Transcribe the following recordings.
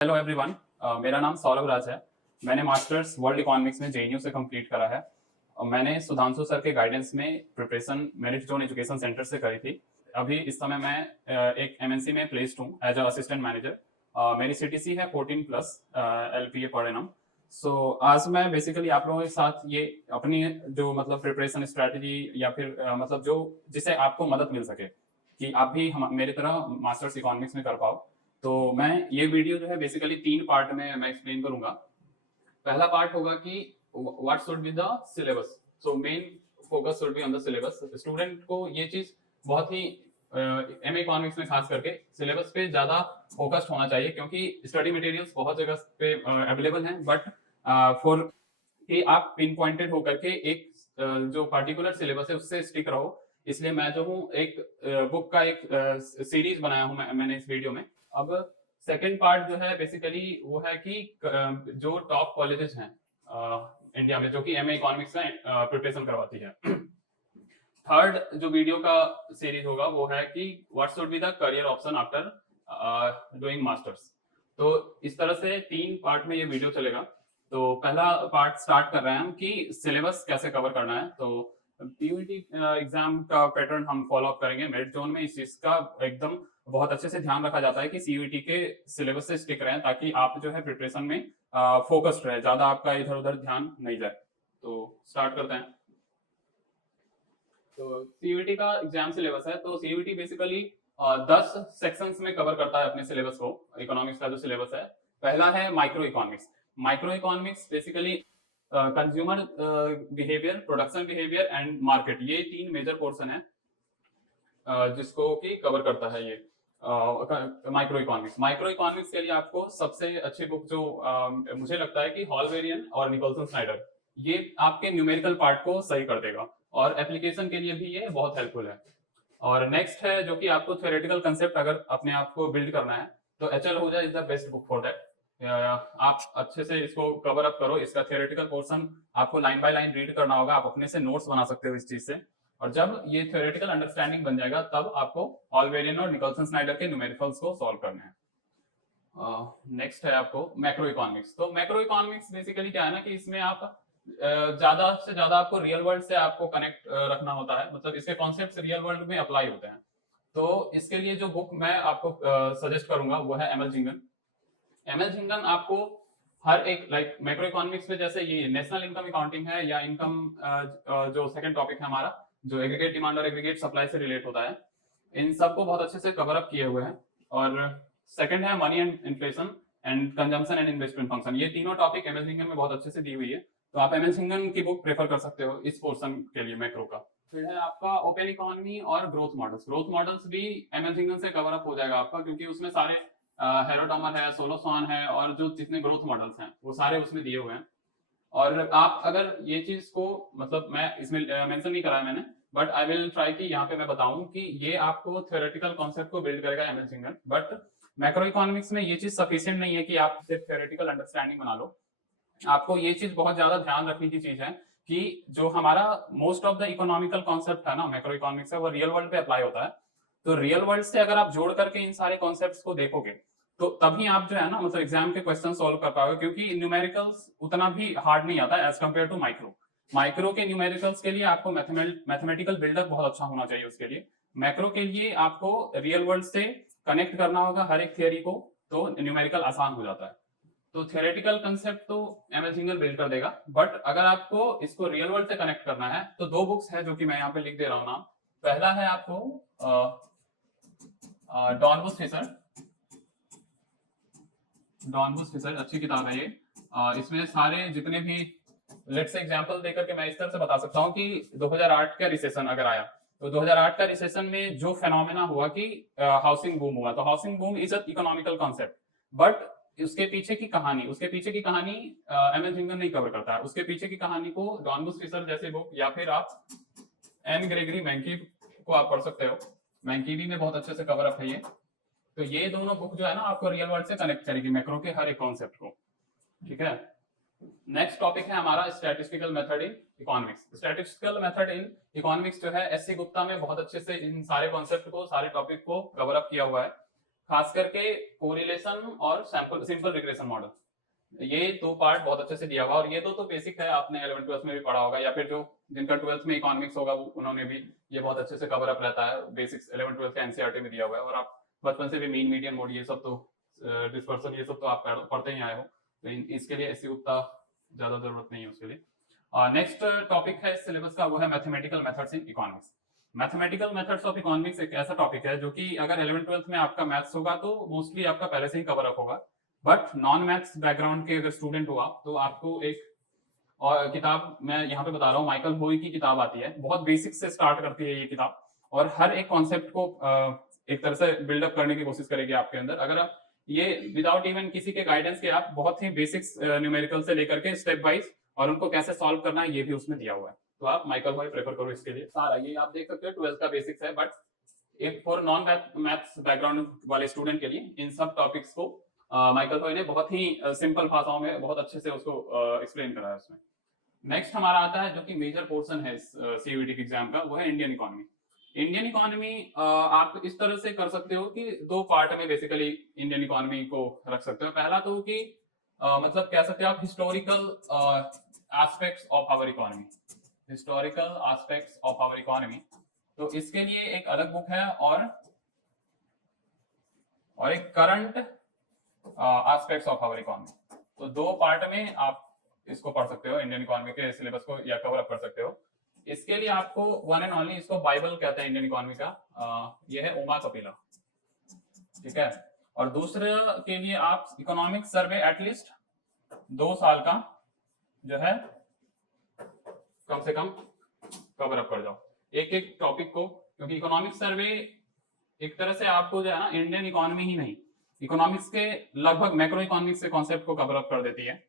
Hello everyone, मेरा नाम सौरभ राज है। मैंने मास्टर्स वर्ल्ड इकोनॉमिक्स में जेएनयू से कंप्लीट करा है और मैंने सुधांशु सर के गाइडेंस में preparation merit zone education centre से करी थी। अभी इस समय मैं एक एमएनसी में प्लेस्ड हूँ एज अ असिस्टेंट मैनेजर। मेरी सीटीसी है 14 प्लस एलपीए पर एनम। सो आज मैं बेसिकली आप लोगों के साथ ये अपनी जो मतलब प्रिपरेशन स्ट्रेटजी या फिर मतलब जो जिससे आपको मदद मिल सके कि आप भी मेरी तरह मास्टर्स इकोनॉमिक्स में कर पाओ। तो मैं ये वीडियो जो है बेसिकली 3 पार्ट में मैं एक्सप्लेन करूंगा। पहला पार्ट होगा कि what should be the syllabus. So main focus should be on the syllabus. Student को ये चीज बहुत ही एमए इकोनॉमिक्स में खास करके सिलेबस पे ज्यादा फोकस्ड होना चाहिए, क्योंकि स्टडी मटेरियल्स बहुत जगह पे अवेलेबल हैं, बट फॉर कि आप पिन पॉइंटेड होकर के एक जो पर्टिकुलर सिलेबस है उससे स्टिक रहो। इसलिए मैं जो हूँ एक बुक का एक सीरीज बनाया हूँ मैंने इस वीडियो में। अब सेकंड पार्ट जो है बेसिकली वो है कि जो टॉप कॉलेजेस हैं इंडिया में जो कि एमए इकोनॉमिक्स में प्रिपरेशन करवाती है। थर्ड जो वीडियो का सीरीज होगा वो है कि what should be the career option after doing masters. तो इस तरह से 3 पार्ट में ये वीडियो चलेगा। तो पहला पार्ट स्टार्ट कर रहे हैं हम कि सिलेबस कैसे कवर करना है। तो पीयूटी एग्जाम का पैटर्न हम फॉलो अप करेंगे। मेरिट जोन में इस चीज का एकदम बहुत अच्छे से ध्यान रखा जाता है कि सीयूटी के सिलेबस से स्टिक रहें, ताकि आप जो है प्रिपरेशन में फोकस्ड रहे, ज्यादा आपका इधर उधर ध्यान नहीं जाए। तो स्टार्ट करते हैं। तो सीयूटी का एग्जाम सिलेबस है। तो सीयूटी बेसिकली 10 सेक्शंस में कवर करता है अपने सिलेबस को। इकोनॉमिक्स का जो सिलेबस है, पहला है micro economics. Micro economics basically consumer behaviour, production behaviour and market, ये 3 मेजर पोर्शन है जिसको कि कवर करता है ये माइक्रो इकोनॉमिक्स। माइक्रो इकोनॉमिक्स के लिए आपको सबसे अच्छी बुक जो मुझे लगता है कि हॉलवेरियन और निकोलसन स्नाइडर, ये आपके न्यूमेरिकल पार्ट को सही कर देगा और एप्लीकेशन के लिए भी ये बहुत हेल्पफुल है। और नेक्स्ट है जो कि आपको थ्योरेटिकल कंसेप्ट अगर अपने आप को बिल्ड करना है तो एचएल ओजा is the best book for that. आप अच्छे से इसको कवर अप करो। इसका थ्योरेटिकल पोर्शन आपको लाइन बाय लाइन रीड करना होगा, आप अपने से नोट्स बना सकते हो इस चीज से। और जब ये थ्योरेटिकल अंडरस्टैंडिंग बन जाएगा तब आपको हॉलवेरियन और निकोलसन स्नाइडर के न्यूमेरिकल्स को सॉल्व करने हैं। नेक्स्ट है आपको मैक्रो इकोनॉमिक्स। तो मैक्रो इकोनॉमिक्स बेसिकली क्या है ना कि इसमें आप ज्यादा से ज्यादा आपको रियल वर्ल्ड से आपको कनेक्ट रखना होता है, मतलब इसके कॉन्सेप्ट्स रियल वर्ल्ड में अप्लाई होते हैं। तो इसके लिए जो बुक मैं आपको सजेस्ट करूंगा वो है एमएल झिंगन। एमएल झिंगन आपको हर एक लाइक मैक्रो इकोनॉमिक्स में जैसे ये नेशनल इनकम अकाउंटिंग है या इनकम जो सेकंड टॉपिक है हमारा जो एग्रीगेट डिमांड और एग्रीगेट सप्लाई से रिलेट होता है, इन सबको बहुत अच्छे से कवर अप किए हुए हैं। और सेकंड है money and inflation and consumption and investment function. ये तीनों टॉपिक एमएल झिंगन में बहुत अच्छे से दी हुई है, तो आप एमएल झिंगन की बुक प्रेफर कर सकते हो इस पोर्शन के लिए मैक्रो का। फिर है आपका ओपन इकोनॉमी और ग्रोथ मॉडल्स। ग्रोथ मॉडल्स भी एमएल झिंगन से कवर अप हो जाएगा आपका, क्योंकि उसमें सारे हेरोडामर है, सोलो स्वान है और जो जितने ग्रोथ मॉडल्स हैं वो सारे उसमें दिए हुए हैं। और आप अगर ये चीज को मतलब मैं इसमें मेंशन नहीं करा है मैंने, बट आई विल ट्राई कि यहाँ पे मैं बताऊं कि ये आपको थ्योरेटिकल कॉन्सेप्ट को बिल्ड करेगा ML Jhingan. But macro economics में ये चीज सफिशिएंट नहीं है कि आप सिर्फ थ्योरेटिकल अंडरस्टैंडिंग बना लो। आपको ये चीज बहुत ज्यादा ध्यान रखने की चीज है कि जो हमारा most of the economical concept है ना मैक्रो इकोनॉमिक्स है, वो रियल वर्ल्ड पे अप्लाई होता है। तो रियल वर्ल्ड से अगर आप जोड़ करके इन सारे कॉन्सेप्ट्स को देखोगे तो तभी आप जो है ना मतलब एग्जाम के क्वेश्चन सॉल्व कर पाओगे, क्योंकि न्यूमेरिकल्स उतना भी हार्ड नहीं आता as compare to micro. Micro के न्यूमेरिकल्स के लिए आपको मैथमेटिकल बिल्डअप बहुत अच्छा होना चाहिए उसके लिए। मैक्रो के लिए आपको रियल वर्ल्ड से कनेक्ट करना होगा हर एक थियरी को, तो न्यूमेरिकल आसान हो जाता है। तो थियोरेटिकल कंसेप्ट तो एमएल झिंगन बिल्ड कर देगा, बट अगर आपको इसको रियल वर्ल्ड से कनेक्ट करना है तो 2 बुक्स है जो कि मैं यहाँ पे लिख दे रहा हूँ नाम। पहला है आपको डॉन फिशर। डॉन फिशर अच्छी किताब है ये। इसमें सारे जितने भी लेट्स एग्जांपल देकर के मैं इस तरह से बता सकता हूँ कि 2008 का रिसेशन अगर आया तो 2008 का रिसेशन में जो फेनोमेना हुआ कि हाउसिंग बूम हुआ, तो housing boom is a economical concept, but उसके पीछे की कहानी एमएल झिंगन नहीं कवर करता है। उसके पीछे की कहानी को डॉन फिशर जैसे बुक या फिर आप एन ग्रेगरी मैंकी को आप पढ़ सकते हो। मैंकीवी में बहुत अच्छे से कवर अप है ये। तो ये दोनों बुक जो है ना आपको रियल वर्ल्ड से कनेक्ट करेगी मैक्रो के हर एक कॉन्सेप्ट को। ठीक है। नेक्स्ट टॉपिक है हमारा statistical method in economics. Statistical method in economics जो है एससी गुप्ता में बहुत अच्छे से इन सारे कॉन्सेप्ट को, सारे टॉपिक को कवर अप किया हुआ है। खास करके कोरिलेशन और सैंपल सिंपल रिग्रेशन मॉडल, ये दो पार्ट बहुत अच्छे से दिया हुआ। और ये तो बेसिक है, आपने 11th 12th में भी पढ़ा होगा, या फिर जो जिनका 12th में इकोनॉमिक्स होगा वो उन्होंने भी, ये बहुत अच्छे से कवर अप रहता है। बेसिक्स 11th 12th का एनसीईआरटी में दिया हुआ है, और आप बचपन से भी मीन मीडियन मोड ये सब तो डिस्पर्सन ये सब तो आप पढ़ते ही आए हो, तो इसके लिए ऐसी उतना ज्यादा जरूरत नहीं है उसके लिए। नेक्स्ट टॉपिक है सिलेबस का, वो है mathematical methods in economics. Mathematical methods of economics एक ऐसा टॉपिक है जो कि अगर 11th 12th में आपका मैथ्स होगा तो मोस्टली आपका पहले से ही कवर अप होगा, बट नॉन मैथ्स बैकग्राउंड के अगर स्टूडेंट हुआ तो आपको एक और किताब मैं यहाँ पे बता रहा हूँ, माइकल होई की किताब आती है, बहुत बेसिक से स्टार्ट करती है ये किताब, और हर एक कॉन्सेप्ट को एक तरह से बिल्डअप करने की कोशिश करेगी आपके अंदर। अगर आप ये विदाउट इवन किसी के गाइडेंस के आप बहुत ही बेसिक्स न्यूमेरिकल से लेकर के स्टेप वाइज और उनको कैसे सॉल्व करना है ये भी उसमें दिया हुआ है, तो आप माइकल होई प्रेफर करो इसके लिए। सारा ये आप देख सकते हो 12th का बेसिक्स है, बट एक फॉर नॉन मैथ्स बैकग्राउंड वाले स्टूडेंट के लिए इन सब टॉपिक्स को माइकल होई ने बहुत ही सिंपल भाषाओं में बहुत अच्छे से उसको एक्सप्लेन करा है उसमें। नेक्स्ट हमारा आता है जो कि मेजर पोर्शन है सीयूईटी के एग्जाम का, वो है इंडियन इकोनॉमी। इंडियन इकोनॉमी आप इस तरह से कर सकते हो कि दो पार्ट में बेसिकली इंडियन इकोनॉमी को रख सकते हो। पहला तो कि मतलब कह सकते हो आप historical aspects of our economy, historical aspects of our economy, तो इसके लिए एक अलग बुक है, और एक current aspects of our economy. तो दो पार्ट में आप इसको पढ़ सकते हो, इंडियन इकोनॉमी के सिलेबस को या कवर अप कर सकते हो। इसके लिए आपको वन एंड ओनली, इसको बाइबल कहते हैं इंडियन इकोनॉमी का, ये है उमा कपिला, ठीक है। और दूसरे के लिए आप इकोनॉमिक सर्वे एटलीस्ट 2 साल का जो है कम से कम कवर अप कर जाओ एक एक टॉपिक को, क्योंकि इकोनॉमिक सर्वे एक तरह से आपको जो है ना इंडियन इकोनॉमी ही नहीं, इकोनॉमिक्स के लगभग मैक्रो इकोनॉमिक्स के कॉन्सेप्ट को कवर अप कर देती है।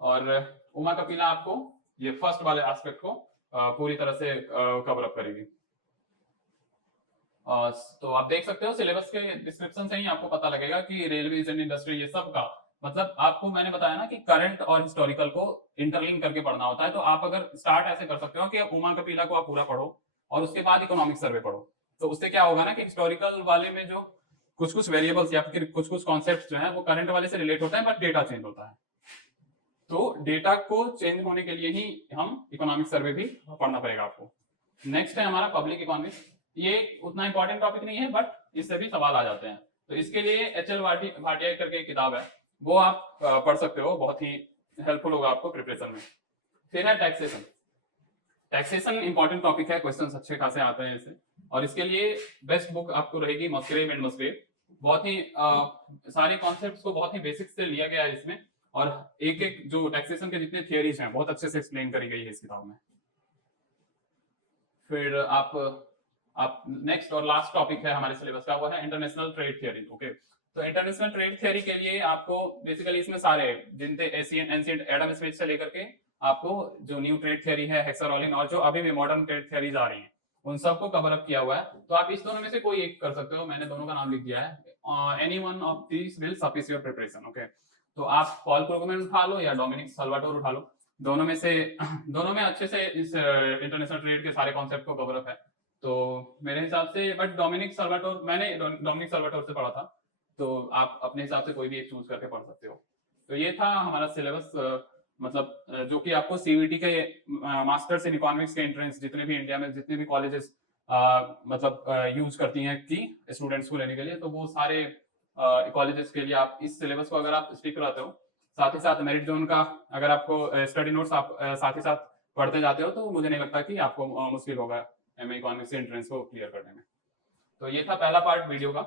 और उमा कपिला आपको ये फर्स्ट वाले एस्पेक्ट को पूरी तरह से कवर अप करेगी। तो आप देख सकते हो सिलेबस के डिस्क्रिप्शन से ही आपको पता लगेगा कि रेलवे एंड इंडस्ट्री ये सब का मतलब, आपको मैंने बताया ना कि करंट और हिस्टोरिकल को इंटरलिंक करके पढ़ना होता है। तो आप अगर स्टार्ट ऐसे कर सकते हो कि उमा कपिला को आप पूरा पढ़ो और उसके बाद इकोनॉमिक सर्वे पढ़ो, तो उससे क्या होगा ना कि हिस्टोरिकल वाले में जो कुछ कुछ वेरिएबल्स या फिर कुछ कुछ कॉन्सेप्ट जो है वो करंट वाले से रिलेट होता है, बट डेटा चेंज होता है। तो डेटा को चेंज होने के लिए ही हम इकोनॉमिक सर्वे भी पढ़ना पड़ेगा आपको। नेक्स्ट है हमारा पब्लिक इकोनॉमिक्स। ये उतना इंपॉर्टेंट टॉपिक नहीं है, बट इससे भी सवाल आ जाते हैं, तो इसके लिए एच.एल. भाटिया करके एक किताब है, वो आप पढ़ सकते हो, बहुत ही हेल्पफुल होगा आपको प्रिपरेशन में। फिर है टैक्सेशन। टैक्सेशन इंपॉर्टेंट टॉपिक है, क्वेश्चंस अच्छे खासे आते हैं इससे, और इसके लिए बेस्ट बुक आपको रहेगी मस्ग्रेव एंड मस्ग्रेव। बहुत ही सारे कॉन्सेप्ट्स को बहुत ही बेसिक से लिया गया है इसमें, और एक एक जो टैक्सेशन के जितने थियरीज हैं बहुत अच्छे से एक्सप्लेन करी गई है इस किताब में। फिर आप नेक्स्ट और लास्ट टॉपिक है हमारे सिलेबस का, वो है इंटरनेशनल ट्रेड थियरी। ओके, तो इंटरनेशनल ट्रेड थियरी के लिए आपको बेसिकली इसमें सारे जिनते एंशिएंट एडम स्मिथ से लेकर के आपको जो न्यू ट्रेड थियरी है, हेक्सर-रोलिन, और जो अभी भी मॉडर्न ट्रेड थियरीज आ रही हैं उन सबको कवर अप किया हुआ है। तो आप इस दोनों में से कोई एक कर सकते हो, मैंने दोनों का नाम लिख दिया है, any one of these will suffice your preparation. Okay, तो आप पॉल क्रूगमैन उठा लो या डोमिनिक साल्वाटोर उठा लो, दोनों में से दोनों में अच्छे से इस इंटरनेशनल ट्रेड के सारे कॉन्सेप्ट को कवर अप है। तो मेरे हिसाब से, बट डोमिनिक साल्वाटोर, मैंने डोमिनिक साल्वाटोर से पढ़ा था, तो आप अपने हिसाब से कोई भी एक चूज करके पढ़ सकते हो। तो ये था हमारा सिलेबस, मतलब जो कि आपको सीयूईटी के मास्टर्स इन इकोनॉमिक्स के एंट्रेंस जितने भी इंडिया में जितने भी कॉलेजेस मतलब यूज करती हैं कि स्टूडेंट्स को लेने के लिए, तो वो सारे कॉलेजेस के लिए आप इस सिलेबस को अगर आप स्टिक कराते हो, साथ ही साथ मेरिट जोन का अगर आपको स्टडी नोट्स आप साथ ही साथ पढ़ते जाते हो, तो मुझे नहीं लगता कि आपको मुश्किल होगा एमए इकोनॉमिक्स के एंट्रेंस को क्लियर करने में। तो ये था पहला पार्ट वीडियो का।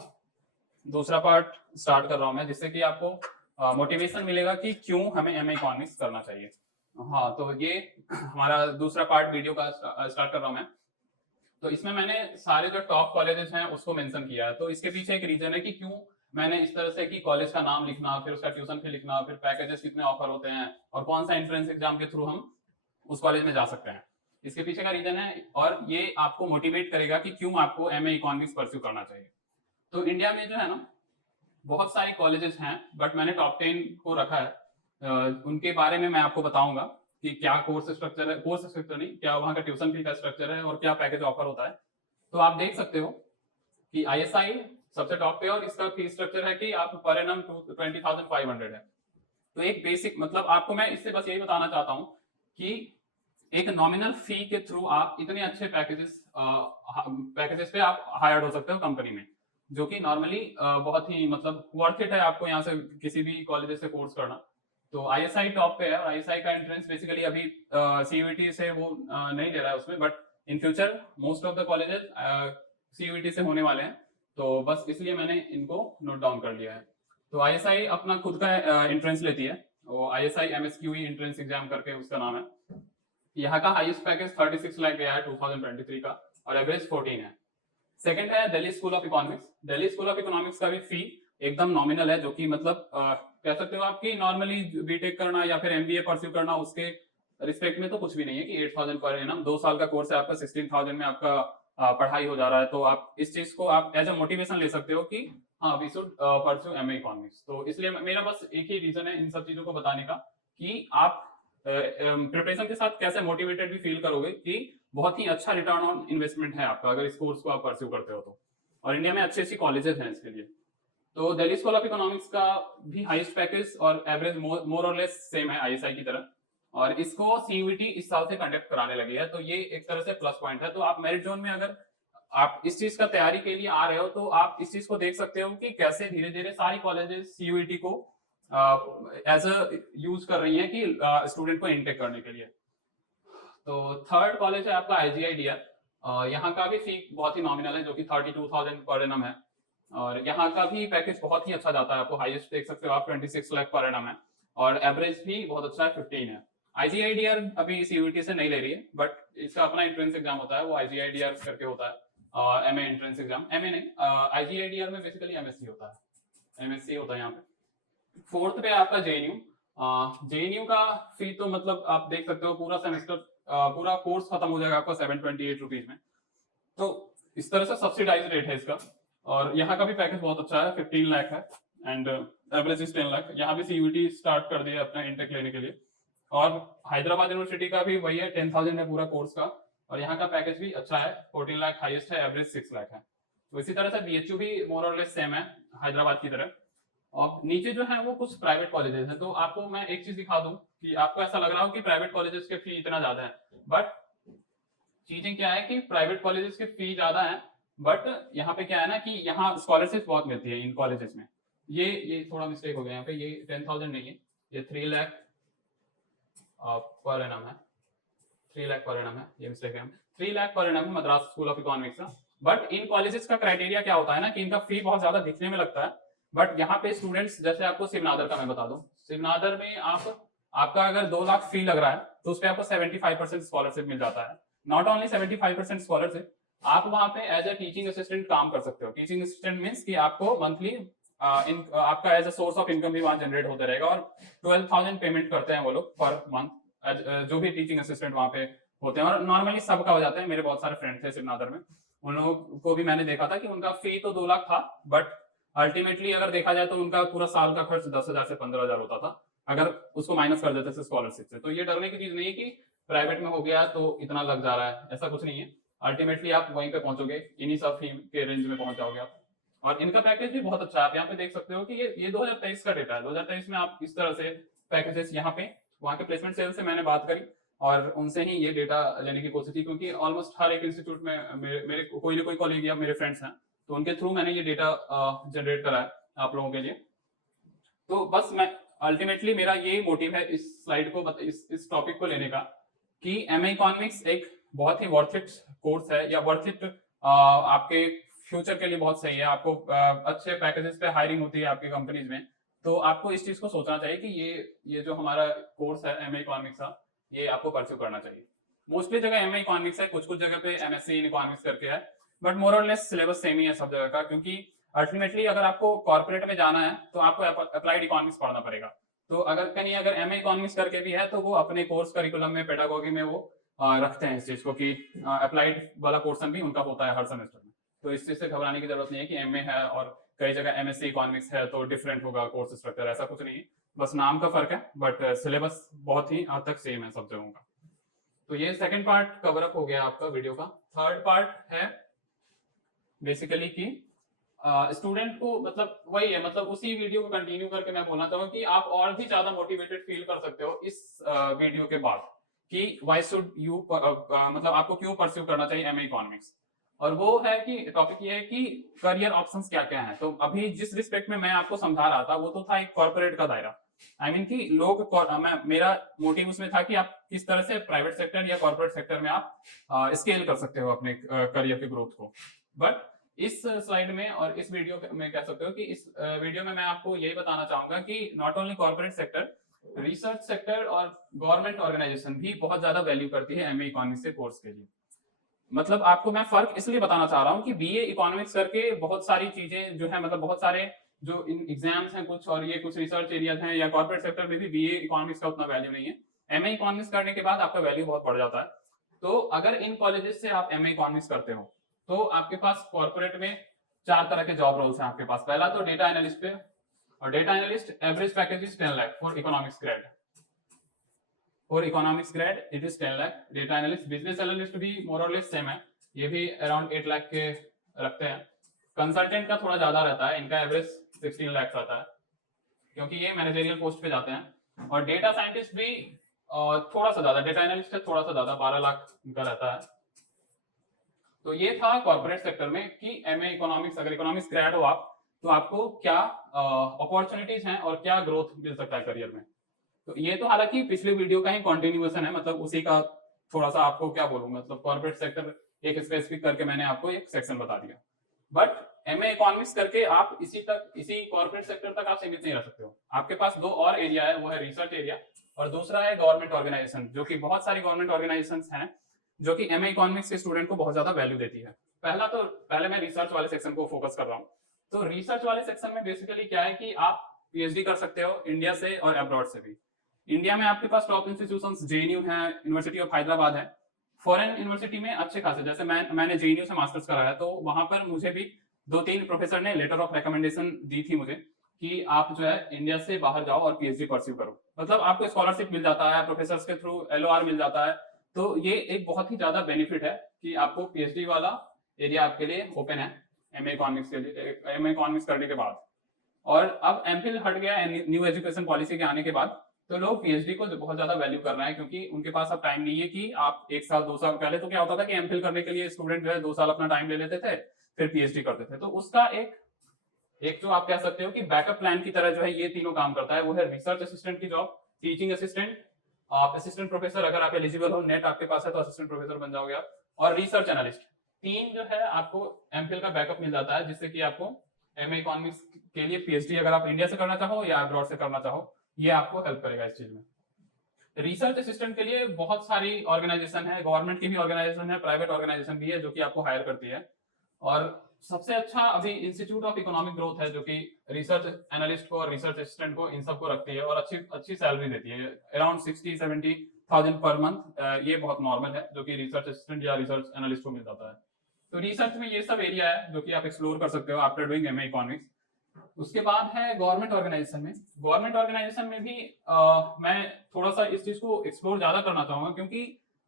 दूसरा पार्ट स्टार्ट कर रहा हूं मैं, जिससे कि आपको मोटिवेशन मिलेगा कि क्यों हमें एमए इकोनॉमिक्स करना चाहिए। हाँ, तो ये हमारा दूसरा पार्ट वीडियो का स्टार्ट कर रहा हूं मैं। तो इसमें मैंने सारे जो टॉप कॉलेजेस हैं उसको मेंशन किया है। तो इसके पीछे एक रीजन है कि क्यों मैंने इस तरह से कि कॉलेज का नाम लिखना, फिर उसका ट्यूशन फी लिखना, फिर पैकेजेस कितने ऑफर होते हैं और कौन सा एंट्रेंस एग्जाम के थ्रू हम उस कॉलेज में जा सकते हैं, इसके पीछे का रीजन है। और ये आपको मोटिवेट करेगा कि क्यों आपको एमए इकोनॉमिक्स परस्यू करना चाहिए। तो इंडिया में जो है ना बहुत सारे कॉलेजेस हैं, बट मैंने टॉप 10 को रखा है। उनके बारे में मैं आपको बताऊंगा कि क्या कोर्स स्ट्रक्चर है, कोर्स स्ट्रक्चर नहीं, क्या वहाँ का ट्यूशन फी का स्ट्रक्चर है और क्या पैकेज ऑफर होता है। तो आप देख सकते हो कि ISI सबसे टॉप पे, और इसका फी स्ट्रक्चर है कि आप पर एनम 20,500 है। तो एक बेसिक मतलब आपको मैं इससे बस यही बताना चाहता हूँ कि एक नॉमिनल फी के थ्रू आप इतने अच्छे पैकेजेस पे आप हायर्ड हो सकते हो कंपनी में, जो कि नॉर्मली बहुत ही मतलब वर्थ इट है आपको यहाँ से किसी भी कॉलेज से कोर्स करना। तो आईएसआई टॉप पे है, और आईएसआई का एंट्रेंस बेसिकली अभी सीयूईटी से वो नहीं ले रहा है उसमें, but in future most of the colleges CUET से होने वाले हैं, तो बस इसलिए मैंने इनको नोट डाउन कर लिया है। तो आईएसआई अपना खुद का एंट्रेंस लेती है, वो आईएसआई एमएसक्यूई एंट्रेंस एग्जाम करके उसका नाम है। यहाँ का हाईएस्ट पैकेज 36 लाख गया है 2023 का, और एवरेज 14 है। सेकंड है Delhi school of economics. Delhi school of economics का भी फी एकदम नॉमिनल है, जो कि मतलब कह सकते हो आपकी नॉर्मली बीटेक करना या फिर एमबीए परस्यू करना उसके रिस्पेक्ट में तो कुछ भी नहीं है कि 8,000 पर एनम, 2 साल का कोर्स है आपका, 16,000 में आपका पढ़ाई हो जा रहा है। तो आप इस चीज को आप एज अ मोटिवेशन ले सकते हो कि हाँ we should pursue MA economics. तो इसलिए मेरा बस एक ही रीजन है इन सब चीजों को बताने का कि आप प्रिपरेशन के साथ कैसे मोटिवेटेड भी फील करोगे कि बहुत ही अच्छा रिटर्न ऑन इन्वेस्टमेंट है आपका अगर इस कोर्स को आप परस्यू करते हो तो। और इंडिया में अच्छी अच्छी कॉलेजेस हैं इसके लिए। तो दिल्ली स्कूल ऑफ इकोनॉमिक्स का भी हाईएस्ट पैकेज और एवरेज मोर और लेस सेम है आईएसआई की तरह, और इसको सीयूईटी इस साल से कंडक्ट कराने लगी है, तो ये एक तरह से प्लस पॉइंट है। तो आप मेरिट जोन में अगर आप इस चीज का तैयारी के लिए आ रहे हो तो आप इस चीज को देख सकते हो कि कैसे धीरे धीरे सारी कॉलेजेस सीयूईटी को एज अ यूज कर रही हैं कि स्टूडेंट को इनटेक करने के लिए। तो थर्ड कॉलेज है आपका आईजीआईडीआर। यहाँ का भी फी बहुत ही नॉमिनल है, जो कि 32,000 पर एनम है, और यहाँ का भी पैकेज बहुत ही अच्छा जाता है, आपको हाईएस्ट देख सकते हो आप 26 लाख पर एनम है, और एवरेज भी बहुत अच्छा है 15 है। आईजीआईडीआर अभी सीयूईटी से नहीं ले रही है, बट इसका अपना एंट्रेंस एग्जाम होता है, वो आईजीआईडीआर करके होता है, एमए एंट्रेंस एग्जाम। एमए नहीं, आईजीआईडीआर में बेसिकली एमएससी होता है, एमएससी होता है यहाँ पे। फोर्थ पे आपका जेएनयू। जेएनयू का फी तो मतलब आप देख सकते हो पूरा सेमेस्टर पूरा कोर्स खत्म हो जाएगा आपका 728 रुपीज में, तो इस तरह से सब्सिडाइज रेट है इसका। और यहाँ का भी पैकेज बहुत अच्छा है, 15 लाख है, एंड एवरेज इज 10 लाख। यहाँ भी सीयूईटी स्टार्ट कर दिया अपना इंटेक लेने के लिए। और हैदराबाद यूनिवर्सिटी का भी वही है, 10,000 है पूरा कोर्स का, और यहाँ का पैकेज भी अच्छा है, 14 लाख हाईएस्ट है, एवरेज 6 लाख है। तो इसी तरह से बीएचयू भी मोर और लेस सेम है हैदराबाद की तरह। और नीचे जो है वो कुछ प्राइवेट कॉलेजेस हैं, तो आपको मैं एक चीज दिखा दूं कि आपको ऐसा लग रहा हो कि प्राइवेट कॉलेजेस के फी इतना ज्यादा है, बट चीजें क्या है कि प्राइवेट कॉलेजेस के फी ज्यादा है, बट यहाँ पे क्या है ना कि यहाँ स्कॉलरशिप बहुत मिलती है इन कॉलेजेस में। ये थोड़ा मिस्टेक हो गया यहाँ पे, ये 10,000 नहीं है, ये 3 लाख पर एनम है, 3 लाख पर एनम है, ये मिस्टेक है। 3 लाख पर एनम है मद्रास स्कूल ऑफ इकोनॉमिक्स का। बट इन कॉलेजेस का क्राइटेरिया क्या होता है ना कि इनका फी बहुत ज्यादा दिखने में लगता है, बट यहाँ पे स्टूडेंट्स, जैसे आपको शिवनादर का मैं बता दूं, शिवनादर में आपका अगर 2 लाख फी लग रहा है तो उस पर आपको 75% स्कॉलरशिप मिल जाता है। नॉट ओनली 75% स्कॉलरशिप, आप वहां पे एज अ टीचिंग असिस्टेंट काम कर सकते हो। टीचिंग असिस्टेंट मीन्स कि आपको मंथली आपका as a source of income भी वहां जनरेट होता रहेगा, और 12,000 पेमेंट करते हैं वो लोग पर मंथ, जो भी टीचिंग असिस्टेंट वहां पे होते हैं। और नॉर्मली सबका हो जाता है, मेरे बहुत सारे फ्रेंड थे शिवनादर में, उन लोगों को भी मैंने देखा था कि उनका फी तो 2 लाख था, बट अल्टीमेटली अगर देखा जाए तो उनका पूरा साल का खर्च 10,000 से 15,000 होता था, अगर उसको माइनस कर देते थे स्कॉलरशिप से। तो ये डरने की चीज नहीं है कि प्राइवेट में हो गया तो इतना लग जा रहा है, ऐसा कुछ नहीं है। अल्टीमेटली आप वहीं पे पहुंचोगे, इन्हीं सब फी के रेंज में पहुंच जाओगे आप। और इनका पैकेज भी बहुत अच्छा है, आप यहाँ पे देख सकते हो कि ये 2023 का डेटा है। 2023 में आप इस तरह से पैकेजेस यहाँ पे, वहाँ के प्लेसमेंट सेल से मैंने बात करी और उनसे ही ये डेटा लेने की कोशिश की, क्योंकि ऑलमोस्ट हर एक इंस्टीट्यूट में मेरे कोई ना कोई कॉलेग या मेरे फ्रेंड्स हैं, तो उनके थ्रू मैंने ये डेटा जनरेट करा है आप लोगों के लिए। तो बस मैं अल्टीमेटली मेरा ये मोटिव है इस स्लाइड को इस टॉपिक को लेने का कि एमए इकोनॉमिक्स एक बहुत ही वर्थ इट कोर्स है, या वर्थ इट आपके फ्यूचर के लिए बहुत सही है। आपको अच्छे पैकेजेस पे हायरिंग होती है आपकी कंपनीज में, तो आपको इस चीज को सोचना चाहिए कि ये जो हमारा कोर्स है एमए इकोनॉमिक्स का, ये आपको परस्यू करना चाहिए। मोस्टली जगह एमए इकोनॉमिक्स है, कुछ कुछ जगह पे एमएससी इन इकोनॉमिक्स करके है, बट मोर और लेस सिलेबस सेम ही है सब जगह का, क्योंकि अल्टीमेटली अगर आपको कॉर्पोरेट में जाना है तो आपको अप्लाइड इकोनॉमिक्स पढ़ना पड़ेगा। तो अगर एमए इकोनॉमिक्स करके भी है तो वो अपने कोर्स करिकुलम में, पेडागोगी में वो रखते हैं इस चीज को कि अप्लाइड वाला पोर्शन भी उनका होता है हर सेमेस्टर में। तो इस चीज से घबराने की जरूरत नहीं है कि एमए है और कई जगह एमएससी इकोनॉमिक्स है तो डिफरेंट होगा कोर्स स्ट्रक्चर, ऐसा कुछ नहीं है, बस नाम का फर्क है, बट सिलेबस बहुत ही हद तक सेम है सब जगहों का। तो ये सेकंड पार्ट कवर अप हो गया आपका वीडियो का। थर्ड पार्ट है बेसिकली कि स्टूडेंट को मतलब वही है, मतलब उसी वीडियो को कंटिन्यू करके मैं बोलना चाहूंगा कि आप और भी ज्यादा मोटिवेटेड फील कर सकते हो इस वीडियो के बाद कि व्हाई शुड यू मतलब आपको क्यों परस्यू करना चाहिए एमए इकोनॉमिक्स। और वो है कि टॉपिक ये है कि करियर ऑप्शंस क्या क्या हैं। तो अभी जिस रिस्पेक्ट में मैं आपको समझा रहा था वो तो था एक कॉर्पोरेट का दायरा। आई मीन कि मेरा मोटिव उसमें था कि आप किस तरह से प्राइवेट सेक्टर या कॉर्पोरेट सेक्टर में आप स्केल कर सकते हो अपने करियर के ग्रोथ को। बट इस स्लाइड में और इस वीडियो में कह सकते हो कि इस वीडियो में मैं आपको यही बताना चाहूंगा कि not only corporate sector, research sector और गवर्नमेंट ऑर्गेनाइजेशन भी बहुत ज्यादा वैल्यू करती है एमए इकोनॉमिक्स के कोर्स के लिए। मतलब आपको मैं फर्क इसलिए बताना चाह रहा हूँ कि बीए इकोनॉमिक्स करके बहुत सारी चीजें जो है, मतलब बहुत सारे जो इन एग्जाम्स हैं कुछ, और ये कुछ रिसर्च एरियाज हैं या कॉर्पोरेट सेक्टर में भी बीए इकोनॉमिक्स का उतना वैल्यू नहीं है। एमए इकोनॉमिक्स करने के बाद आपका वैल्यू बहुत बढ़ जाता है। तो अगर इन कॉलेजेस से आप एमए इकोनॉमिक्स करते हो तो आपके पास कॉर्पोरेट में 4 तरह के जॉब रोल्स हैं आपके पास। पहला तो डेटा एनालिस्ट पे, और data analyst average package is 10 lakh for economics grade. For economics grade it is 10 lakh. Data analyst, business analyst भी मोर और लेस सेम है, ये भी अराउंड 8 लाख के रखते हैं। कंसल्टेंट का थोड़ा ज्यादा रहता है, इनका एवरेज 16 लाख आता है क्योंकि ये मैनेजरियल पोस्ट पे जाते हैं। और डेटा साइंटिस्ट भी थोड़ा सा ज्यादा, डेटा एनालिस्ट है थोड़ा सा ज्यादा, 12 लाख इनका रहता है। तो ये था कॉर्पोरेट सेक्टर में कि एमए इकोनॉमिक्स, अगर इकोनॉमिक्स ग्रेड हो आप तो आपको क्या अपॉर्चुनिटीज हैं और क्या ग्रोथ मिल सकता है करियर में। तो ये तो हालांकि पिछले वीडियो का ही कंटिन्यूएशन है, मतलब उसी का थोड़ा सा आपको क्या बोलूं, मतलब कॉर्पोरेट सेक्टर एक स्पेसिफिक करके मैंने आपको एक सेक्शन बता दिया। बट एमए इकोनॉमिक्स करके आप इसी कॉर्पोरेट सेक्टर तक आप सीमित नहीं रह सकते हो। आपके पास 2 और एरिया है, वो है रिसर्च एरिया और दूसरा है गवर्नमेंट ऑर्गेनाइजेशन, जो कि बहुत सारी गवर्नमेंट ऑर्गेनाइजेशन हैं जो कि एमए इकोनॉमिक्स के स्टूडेंट को बहुत ज्यादा वैल्यू देती है। पहले मैं रिसर्च वाले सेक्शन को फोकस कर रहा हूँ। तो रिसर्च वाले सेक्शन में बेसिकली क्या है कि आप पीएचडी कर सकते हो इंडिया से और अब्रॉड से भी। इंडिया में आपके पास टॉप इंस्टीट्यूशंस जेएनयू है, यूनिवर्सिटी ऑफ हैदराबाद है। फॉरेन यूनिवर्सिटी में अच्छे खासे, जैसे मैंने जेएनयू से मास्टर्स कराया तो वहां पर मुझे भी 2-3 प्रोफेसर ने लेटर ऑफ रिकमेंडेशन दी थी मुझे कि आप जो है इंडिया से बाहर जाओ और पीएचडी परस्यू करो। मतलब आपको स्कॉलरशिप मिल जाता है, प्रोफेसर के थ्रू एलओआर मिल जाता है। तो ये एक बहुत ही ज्यादा बेनिफिट है कि आपको पीएचडी वाला एरिया आपके लिए ओपन है एमए इकोनॉमिक्स के लिए, एमए इकोनॉमिक्स करने के बाद। और अब एमफिल हट गया न्यू एजुकेशन पॉलिसी के आने के बाद, तो लोग पीएचडी को बहुत ज्यादा वैल्यू कर रहे हैं क्योंकि उनके पास अब टाइम नहीं है कि आप 1 साल 2 साल, पहले तो क्या होता था कि एमफिल करने के लिए स्टूडेंट जो है 2 साल अपना टाइम ले लेते थे फिर पीएचडी करते थे। तो उसका एक जो आप कह सकते हो कि बैकअप प्लान की तरह जो है ये तीनों काम करता है। वो है रिसर्च असिस्टेंट की जॉब, टीचिंग असिस्टेंट, आप असिस्टेंट प्रोफेसर, अगर आप एलिजिबल हो, नेट आपके पास है तो असिस्टेंट प्रोफेसर बन जाओगे आप, और रिसर्च एनालिस्ट। 3 जो है आपको एमफिल का बैकअप मिल जाता है जिससे कि आपको एमए इकोनॉमिक्स के लिए पीएचडी अगर आप इंडिया से करना चाहो या अब्रॉड से करना चाहो, ये आपको हेल्प करेगा इस चीज में। रिसर्च असिस्टेंट के लिए बहुत सारी ऑर्गेनाइजेशन है, गवर्नमेंट की भी ऑर्गेनाइजेशन है, प्राइवेट ऑर्गेनाइजेशन भी है जो कि आपको हायर करती है। और सबसे अच्छा अभी इंस्टीट्यूट ऑफ इकोनॉमिक ग्रोथ है जो कि रिसर्च एनालिस्ट को और रिसर्च असिस्टेंट को इन सबको रखती है और अच्छी सैलरी देती है, अराउंड 60-70,000 पर मंथ। ये बहुत नॉर्मल है जो कि रिसर्च असिस्टेंट या रिसर्च एनालिस्ट को मिल जाता है। तो रिसर्च में ये सब एरिया है जो कि आप एक्सप्लोर कर सकते हो आफ्टर डूइंग एमए इकोनॉमिक्स। उसके बाद है गवर्नमेंट ऑर्गेनाइजेशन में। गवर्नमेंट ऑर्गेनाइजेशन में भी मैं थोड़ा सा इस चीज को एक्सप्लोर ज्यादा करना चाहूंगा क्योंकि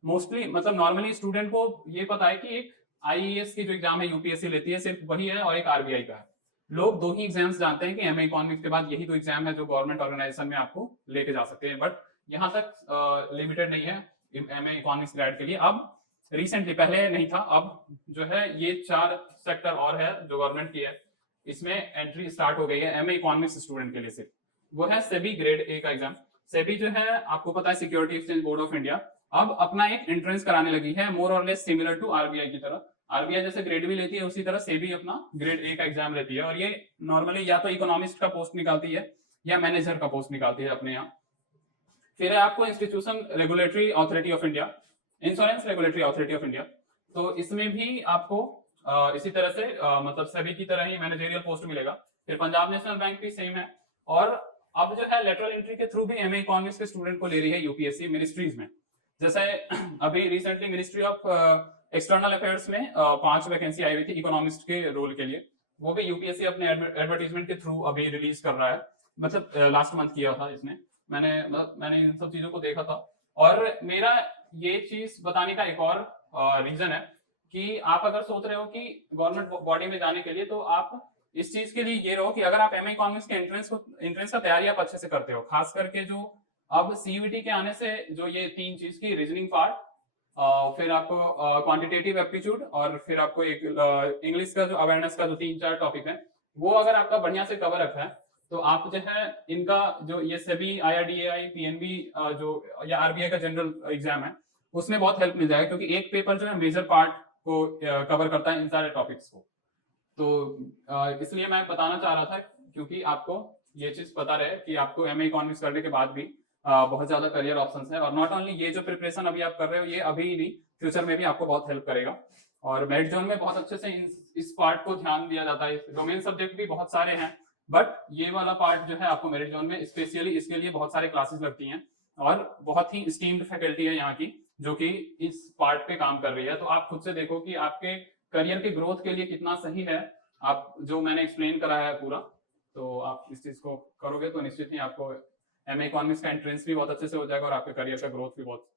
मोस्टली मतलब नॉर्मली स्टूडेंट को ये पता है कि एक आईएएस की जो एग्जाम है यूपीएससी लेती है सिर्फ वही है और एक आरबीआई का है। लोग 2 ही एग्जाम्स जानते हैं कि एमए इकोनॉमिक्स के बाद यही 2 एग्जाम है जो गवर्नमेंट ऑर्गेनाइजेशन में आपको लेके जा सकते हैं। बट यहाँ तक लिमिटेड नहीं है एमए इकोनॉमिक्स ग्रेड के लिए। अब रिसेंटली, पहले नहीं था, अब जो है ये 4 सेक्टर और है जो गवर्नमेंट की है, इसमें एंट्री स्टार्ट हो गई है एमए इकोनॉमिक्स स्टूडेंट के लिए सिर्फ। वो है सेबी ग्रेड ए का एग्जाम। सेबी जो है आपको पता है security exchange board of India, अब अपना एक एंट्रेंस कराने लगी है मोर और लेस सिमिलर टू आरबीआई की तरह। आरबीआई जैसे ग्रेड भी लेती है उसी तरह सेबी अपना ग्रेड ए का एग्जाम लेती है और ये नॉर्मली या तो इकोनॉमिस्ट का पोस्ट निकालती है या मैनेजर का पोस्ट निकालती है अपने यहाँ। फिर है आपको institution regulatory authority of India, insurance regulatory authority of India. तो इसमें भी आपको इसी तरह से मतलब सभी की तरह ही मैनेजरियल पोस्ट मिलेगा। फिर पंजाब नेशनल बैंक भी सेम है। और अब जो है लेटरल एंट्री के थ्रू भी एमए इकोनॉमिक्स के स्टूडेंट को ले रही है यूपीएससी मिनिस्ट्रीज में। जैसे अभी recently ministry of external affairs में 5 वैकेंसी आई हुई थी इकोनॉमिस्ट के रोल के लिए, वो भी यूपीएससी अपने एडवर्टीजमेंट के थ्रू अभी रिलीज कर रहा है, मतलब लास्ट मंथ किया था इसने। मैंने इन सब चीजों को देखा था और मेरा ये चीज बताने का एक और रीजन है कि आप अगर सोच रहे हो कि गवर्नमेंट बॉडी में जाने के लिए तो आप इस चीज के लिए ये रहो कि अगर आप एमए इकोनॉमिक्स के एंट्रेंस का तैयारी आप अच्छे से करते हो, खास करके जो अब सीयूईटी के आने से जो ये 3 चीज की रीजनिंग पार्ट, फिर आपको क्वांटिटेटिव एप्टीट्यूड और फिर आपको एक इंग्लिश का जो अवेयरनेस का जो 3-4 टॉपिक है, वो अगर आपका बढ़िया से कवर रखा है तो आप जो है इनका जो ये सेबी, आईआरडीएआई, पीएनबी जो या आरबीआई का जनरल एग्जाम है उसमें बहुत हेल्प मिल जाएगा, क्योंकि एक पेपर जो है मेजर पार्ट को कवर करता है इन सारे टॉपिक्स को। तो इसलिए मैं बताना चाह रहा था, क्योंकि आपको ये चीज पता रहे कि आपको एमए इकोनॉमिक्स करने के बाद भी बहुत ज्यादा करियर ऑप्शंस है, और नॉट ओनली ये जो प्रिपरेशन अभी आप कर रहे हो ये अभी ही नहीं, फ्यूचर में भी आपको बहुत हेल्प करेगा। और मेरिट जोन में बहुत अच्छे से इस पार्ट को ध्यान दिया जाता है। डोमेन सब्जेक्ट भी बहुत सारे हैं, बट ये वाला पार्ट जो है आपको मेरिट जोन में स्पेशली इसके लिए बहुत सारे क्लासेस लगती हैं, और बहुत ही स्टीम्ड फैकल्टी है यहाँ की जो कि इस पार्ट पे काम कर रही है। तो आप खुद से देखो कि आपके करियर के ग्रोथ के लिए कितना सही है आप जो मैंने एक्सप्लेन कराया है पूरा। तो आप इस चीज को करोगे तो निश्चित ही आपको एमए इकोनॉमिक्स का एंट्रेंस भी बहुत अच्छे से हो जाएगा और आपके करियर का ग्रोथ भी बहुत